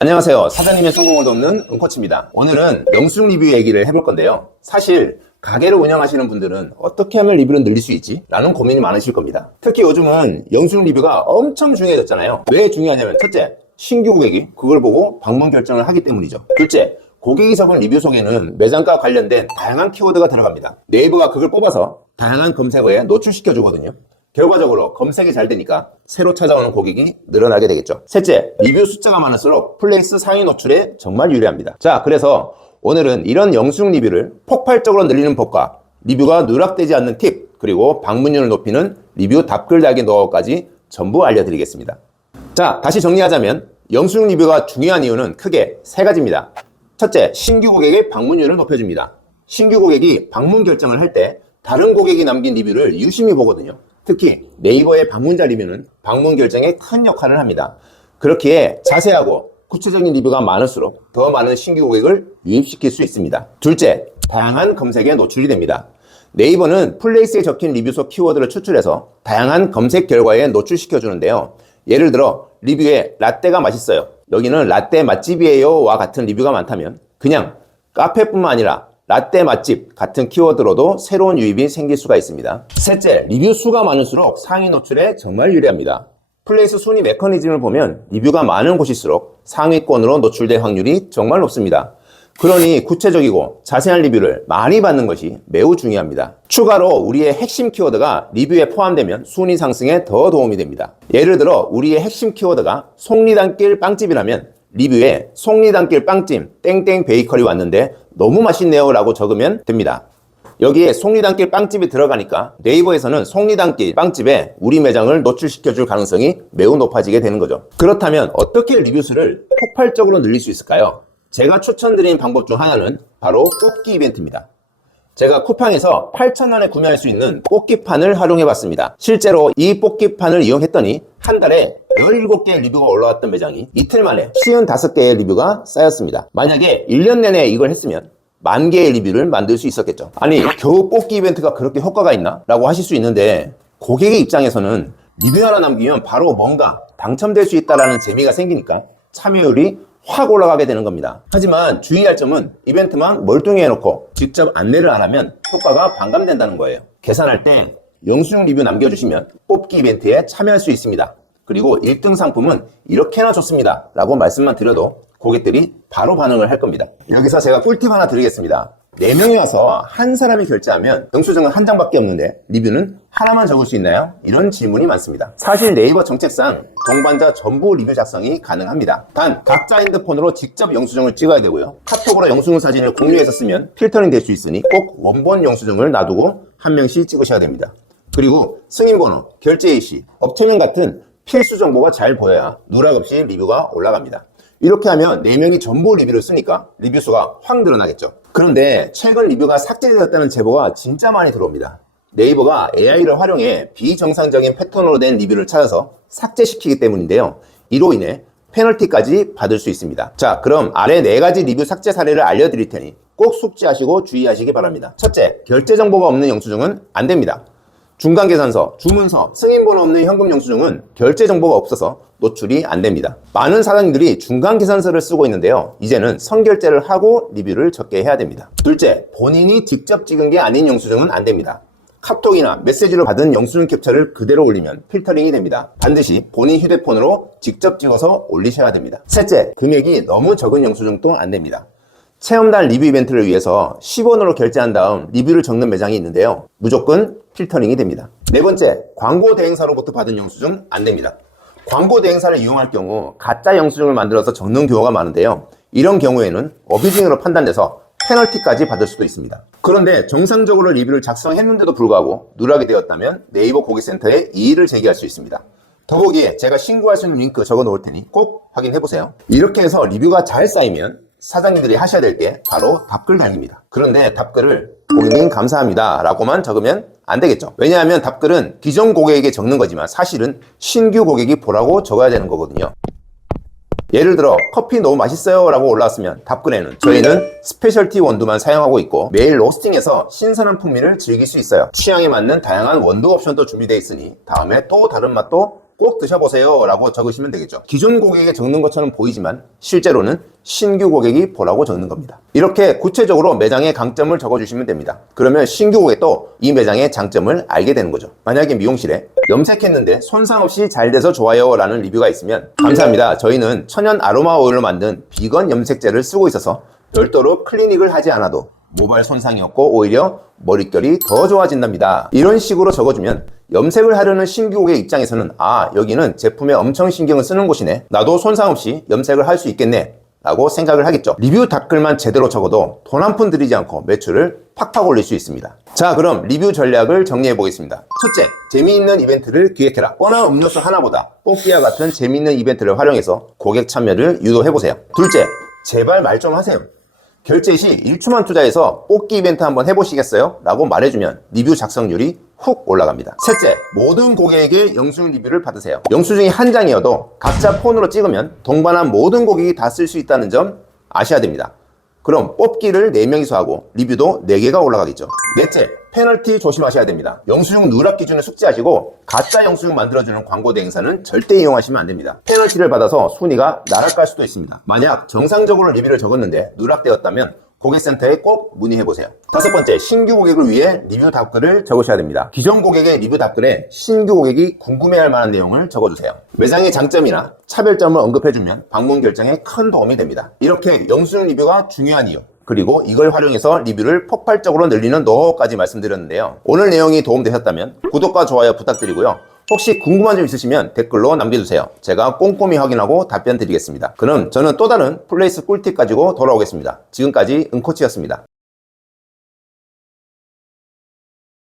안녕하세요. 사장님의 성공을 돕는 은코치입니다. 오늘은 영수증 리뷰 얘기를 해볼 건데요. 사실 가게를 운영하시는 분들은 어떻게 하면 리뷰를 늘릴 수 있지? 라는 고민이 많으실 겁니다. 특히 요즘은 영수증 리뷰가 엄청 중요해졌잖아요. 왜 중요하냐면 첫째, 신규 고객이 그걸 보고 방문 결정을 하기 때문이죠. 둘째, 고객이 적은 리뷰 속에는 매장과 관련된 다양한 키워드가 들어갑니다. 네이버가 그걸 뽑아서 다양한 검색어에 노출시켜 주거든요. 결과적으로 검색이 잘 되니까 새로 찾아오는 고객이 늘어나게 되겠죠. 셋째, 리뷰 숫자가 많을수록 플레이스 상위 노출에 정말 유리합니다. 자, 그래서 오늘은 이런 영수증 리뷰를 폭발적으로 늘리는 법과 리뷰가 누락되지 않는 팁, 그리고 방문율을 높이는 리뷰 답글 달기 노하우까지 전부 알려드리겠습니다. 자, 다시 정리하자면 영수증 리뷰가 중요한 이유는 크게 세 가지입니다. 첫째, 신규 고객의 방문율을 높여줍니다. 신규 고객이 방문 결정을 할 때 다른 고객이 남긴 리뷰를 유심히 보거든요. 특히 네이버의 방문자 리뷰는 방문 결정에 큰 역할을 합니다. 그렇기에 자세하고 구체적인 리뷰가 많을수록 더 많은 신규 고객을 유입시킬 수 있습니다. 둘째, 다양한 검색에 노출이 됩니다. 네이버는 플레이스에 적힌 리뷰 속 키워드를 추출해서 다양한 검색 결과에 노출시켜 주는데요. 예를 들어 리뷰에 라떼가 맛있어요, 여기는 라떼 맛집이에요 와 같은 리뷰가 많다면 그냥 카페뿐만 아니라 라떼 맛집 같은 키워드로도 새로운 유입이 생길 수가 있습니다. 셋째, 리뷰 수가 많을수록 상위 노출에 정말 유리합니다. 플레이스 순위 메커니즘을 보면 리뷰가 많은 곳일수록 상위권으로 노출될 확률이 정말 높습니다. 그러니 구체적이고 자세한 리뷰를 많이 받는 것이 매우 중요합니다. 추가로 우리의 핵심 키워드가 리뷰에 포함되면 순위 상승에 더 도움이 됩니다. 예를 들어 우리의 핵심 키워드가 속리단길 빵집이라면 리뷰에 속리단길 빵집 땡땡 베이커리 왔는데 너무 맛있네요 라고 적으면 됩니다. 여기에 속리단길 빵집이 들어가니까 네이버에서는 속리단길 빵집에 우리 매장을 노출시켜 줄 가능성이 매우 높아지게 되는 거죠. 그렇다면 어떻게 리뷰 수를 폭발적으로 늘릴 수 있을까요? 제가 추천드리는 방법 중 하나는 바로 뽑기 이벤트입니다. 제가 쿠팡에서 8,000원에 구매할 수 있는 뽑기판을 활용해 봤습니다. 실제로 이 뽑기판을 이용했더니 한 달에 17개의 리뷰가 올라왔던 매장이 이틀 만에 55개의 리뷰가 쌓였습니다. 만약에 1년 내내 이걸 했으면 10,000개의 리뷰를 만들 수 있었겠죠. 아니, 겨우 뽑기 이벤트가 그렇게 효과가 있나? 라고 하실 수 있는데 고객의 입장에서는 리뷰 하나 남기면 바로 뭔가 당첨될 수 있다는 재미가 생기니까 참여율이 확 올라가게 되는 겁니다. 하지만 주의할 점은 이벤트만 멀뚱히 해놓고 직접 안내를 안 하면 효과가 반감된다는 거예요. 계산할 때 영수증 리뷰 남겨주시면 뽑기 이벤트에 참여할 수 있습니다. 그리고 1등 상품은 이렇게나 좋습니다 라고 말씀만 드려도 고객들이 바로 반응을 할 겁니다. 여기서 제가 꿀팁 하나 드리겠습니다. 4명이 와서 한 사람이 결제하면 영수증은 한 장밖에 없는데 리뷰는 하나만 적을 수 있나요? 이런 질문이 많습니다. 사실 네이버 정책상 동반자 전부 리뷰 작성이 가능합니다. 단 각자 핸드폰으로 직접 영수증을 찍어야 되고요. 카톡으로 영수증 사진을 공유해서 쓰면 필터링 될 수 있으니 꼭 원본 영수증을 놔두고 한 명씩 찍으셔야 됩니다. 그리고 승인번호, 결제 일시, 업체명 같은 필수 정보가 잘 보여야 누락 없이 리뷰가 올라갑니다. 이렇게 하면 4명이 전부 리뷰를 쓰니까 리뷰 수가 확 늘어나겠죠. 그런데 최근 리뷰가 삭제되었다는 제보가 진짜 많이 들어옵니다. 네이버가 AI를 활용해 비정상적인 패턴으로 된 리뷰를 찾아서 삭제시키기 때문인데요. 이로 인해 페널티까지 받을 수 있습니다. 자, 그럼 아래 4가지 리뷰 삭제 사례를 알려드릴 테니 꼭 숙지하시고 주의하시기 바랍니다. 첫째, 결제 정보가 없는 영수증은 안 됩니다. 중간계산서, 주문서, 승인번호 없는 현금 영수증은 결제 정보가 없어서 노출이 안 됩니다. 많은 사장님들이 중간계산서를 쓰고 있는데요. 이제는 선결제를 하고 리뷰를 적게 해야 됩니다. 둘째, 본인이 직접 찍은 게 아닌 영수증은 안 됩니다. 카톡이나 메시지로 받은 영수증 캡처를 그대로 올리면 필터링이 됩니다. 반드시 본인 휴대폰으로 직접 찍어서 올리셔야 됩니다. 셋째, 금액이 너무 적은 영수증도 안 됩니다. 체험단 리뷰 이벤트를 위해서 10원으로 결제한 다음 리뷰를 적는 매장이 있는데요. 무조건 필터링이 됩니다. 네 번째, 광고 대행사로부터 받은 영수증 안 됩니다. 광고 대행사를 이용할 경우 가짜 영수증을 만들어서 적는 경우가 많은데요. 이런 경우에는 어뷰징으로 판단돼서 페널티까지 받을 수도 있습니다. 그런데 정상적으로 리뷰를 작성했는데도 불구하고 누락이 되었다면 네이버 고객센터에 이의를 제기할 수 있습니다. 더보기에 제가 신고할 수 있는 링크 적어 놓을 테니 꼭 확인해보세요. 이렇게 해서 리뷰가 잘 쌓이면 사장님들이 하셔야 될 게 바로 답글 달기입니다. 그런데 답글을 고객님 감사합니다 라고만 적으면 안 되겠죠. 왜냐하면 답글은 기존 고객에게 적는 거지만 사실은 신규 고객이 보라고 적어야 되는 거거든요. 예를 들어 커피 너무 맛있어요 라고 올라왔으면 답글에는 저희는 스페셜티 원두만 사용하고 있고 매일 로스팅해서 신선한 풍미를 즐길 수 있어요. 취향에 맞는 다양한 원두 옵션도 준비되어 있으니 다음에 또 다른 맛도 꼭 드셔보세요 라고 적으시면 되겠죠. 기존 고객에 적는 것처럼 보이지만 실제로는 신규 고객이 보라고 적는 겁니다. 이렇게 구체적으로 매장의 강점을 적어주시면 됩니다. 그러면 신규 고객도 이 매장의 장점을 알게 되는 거죠. 만약에 미용실에 염색했는데 손상 없이 잘 돼서 좋아요 라는 리뷰가 있으면 감사합니다. 저희는 천연 아로마 오일로 만든 비건 염색제를 쓰고 있어서 별도로 클리닉을 하지 않아도 모발 손상이 없고 오히려 머릿결이 더 좋아진답니다. 이런 식으로 적어주면 염색을 하려는 신규 고객 입장에서는 아, 여기는 제품에 엄청 신경을 쓰는 곳이네. 나도 손상 없이 염색을 할 수 있겠네 라고 생각을 하겠죠. 리뷰 댓글만 제대로 적어도 돈 한 푼 들이지 않고 매출을 팍팍 올릴 수 있습니다. 자, 그럼 리뷰 전략을 정리해 보겠습니다. 첫째, 재미있는 이벤트를 기획해라. 뻔한 음료수 하나보다 뽑기와 같은 재미있는 이벤트를 활용해서 고객 참여를 유도해 보세요. 둘째, 제발 말 좀 하세요. 결제 시 1초만 투자해서 뽑기 이벤트 한번 해보시겠어요? 라고 말해주면 리뷰 작성률이 훅 올라갑니다. 셋째, 모든 고객에게 영수증 리뷰를 받으세요. 영수증이 한 장이어도 각자 폰으로 찍으면 동반한 모든 고객이 다 쓸 수 있다는 점 아셔야 됩니다. 그럼 뽑기를 4명이서 하고 리뷰도 4개가 올라가겠죠. 넷째, 페널티 조심하셔야 됩니다. 영수증 누락 기준을 숙지하시고 가짜 영수증 만들어주는 광고 대행사는 절대 이용하시면 안 됩니다. 페널티를 받아서 순위가 나락갈 수도 있습니다. 만약 정상적으로 리뷰를 적었는데 누락되었다면 고객센터에 꼭 문의해보세요. 다섯 번째, 신규 고객을 위해 리뷰 답글을 적으셔야 됩니다. 기존 고객의 리뷰 답글에 신규 고객이 궁금해할 만한 내용을 적어주세요. 매장의 장점이나 차별점을 언급해주면 방문 결정에 큰 도움이 됩니다. 이렇게 영수증 리뷰가 중요한 이유, 그리고 이걸 활용해서 리뷰를 폭발적으로 늘리는 노하우까지 말씀드렸는데요. 오늘 내용이 도움되셨다면 구독과 좋아요 부탁드리고요. 혹시 궁금한 점 있으시면 댓글로 남겨주세요. 제가 꼼꼼히 확인하고 답변 드리겠습니다. 그럼 저는 또 다른 플레이스 꿀팁 가지고 돌아오겠습니다. 지금까지 은코치였습니다.